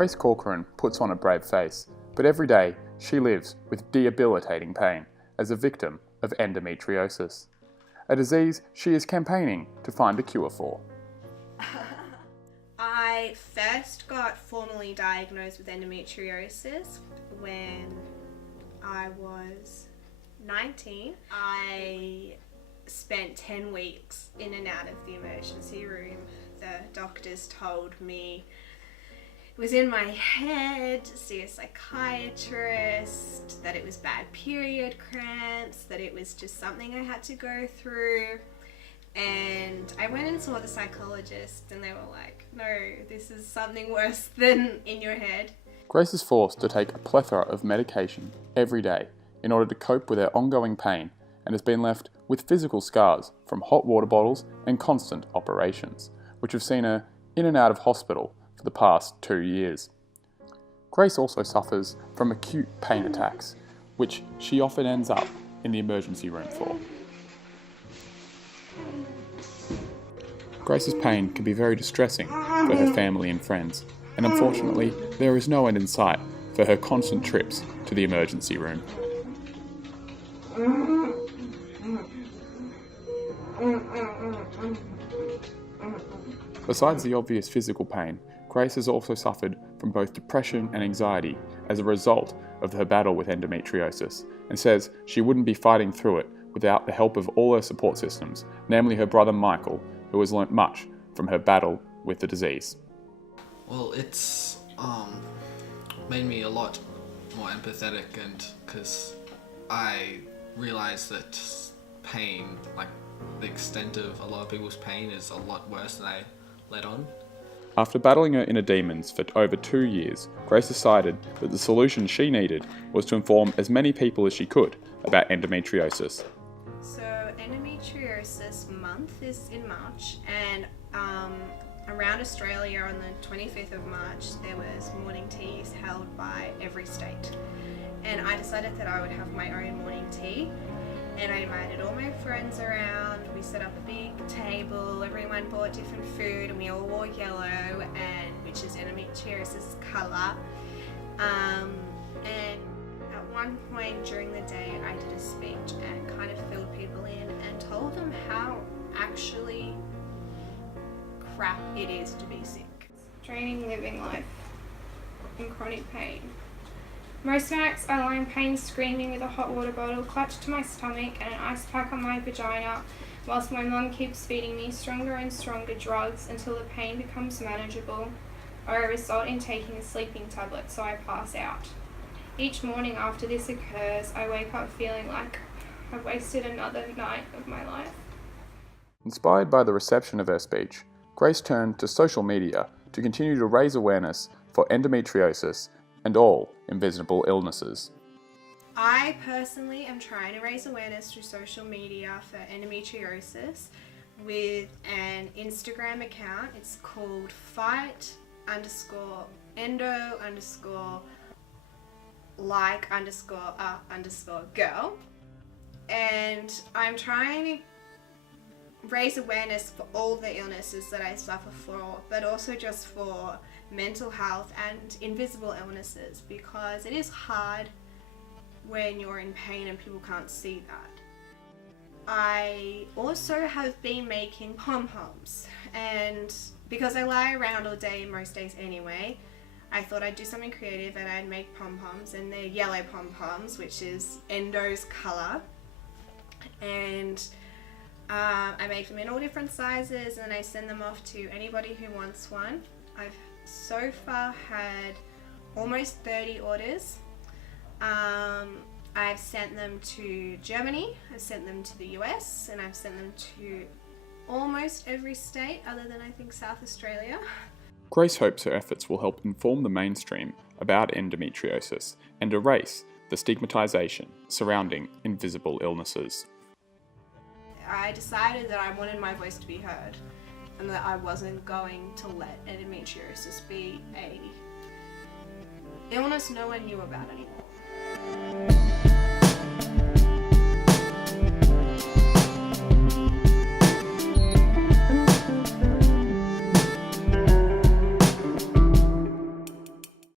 Grace Corcoran puts on a brave face, but every day she lives with debilitating pain as a victim of endometriosis, a disease she is campaigning to find a cure for. I first got formally diagnosed with endometriosis when I was 19. I spent 10 weeks in and out of the emergency room. The doctors told me it was in my head, see a psychiatrist, that it was bad period cramps, that it was just something I had to go through. And I went and saw the psychologist and they were like, no, this is something worse than in your head. Grace is forced to take a plethora of medication every day in order to cope with her ongoing pain and has been left with physical scars from hot water bottles and constant operations, which have seen her in and out of hospital for the past 2 years. Grace also suffers from acute pain attacks, which she often ends up in the emergency room for. Grace's pain can be very distressing for her family and friends, and unfortunately there is no end in sight for her constant trips to the emergency room. Besides the obvious physical pain, Grace has also suffered from both depression and anxiety as a result of her battle with endometriosis, and says she wouldn't be fighting through it without the help of all her support systems, namely her brother Michael, who has learnt much from her battle with the disease. Well, it's made me a lot more empathetic, and because I realised that pain, like the extent of a lot of people's pain, is a lot worse than I let on. After battling her inner demons for over 2 years, Grace decided that the solution she needed was to inform as many people as she could about endometriosis. So Endometriosis month is in March, and around Australia on the 25th of March there was morning teas held by every state, and I decided that I would have my own morning tea. And I invited all my friends around, we set up a big table, everyone bought different food and we all wore yellow, and which is endometriosis colour. And at one point during the day I did a speech and kind of filled people in and told them how actually crap it is to be sick. Draining living life in chronic pain. Most nights I lie in pain screaming with a hot water bottle clutched to my stomach and an ice pack on my vagina, whilst my mum keeps feeding me stronger and stronger drugs until the pain becomes manageable, or I result in taking a sleeping tablet so I pass out. Each morning after this occurs, I wake up feeling like I've wasted another night of my life. Inspired by the reception of her speech, Grace turned to social media to continue to raise awareness for endometriosis and all invisible illnesses. I personally am trying to raise awareness through social media for endometriosis with an Instagram account. It's called fight_endo_like_girl, and I'm trying to raise awareness for all the illnesses that I suffer for, but also just for mental health and invisible illnesses, because it is hard when you're in pain and people can't see that. I also have been making pom-poms, and because I lie around all day most days anyway, I thought I'd do something creative and I'd make pom-poms, and they're yellow pom-poms, which is Endo's colour, and I make them in all different sizes and I send them off to anybody who wants one. I've so far had almost 30 orders. I've sent them to Germany, I've sent them to the US, and I've sent them to almost every state other than I think South Australia. Grace hopes her efforts will help inform the mainstream about endometriosis and erase the stigmatisation surrounding invisible illnesses. I decided that I wanted my voice to be heard and that I wasn't going to let endometriosis be a illness no one knew about anymore.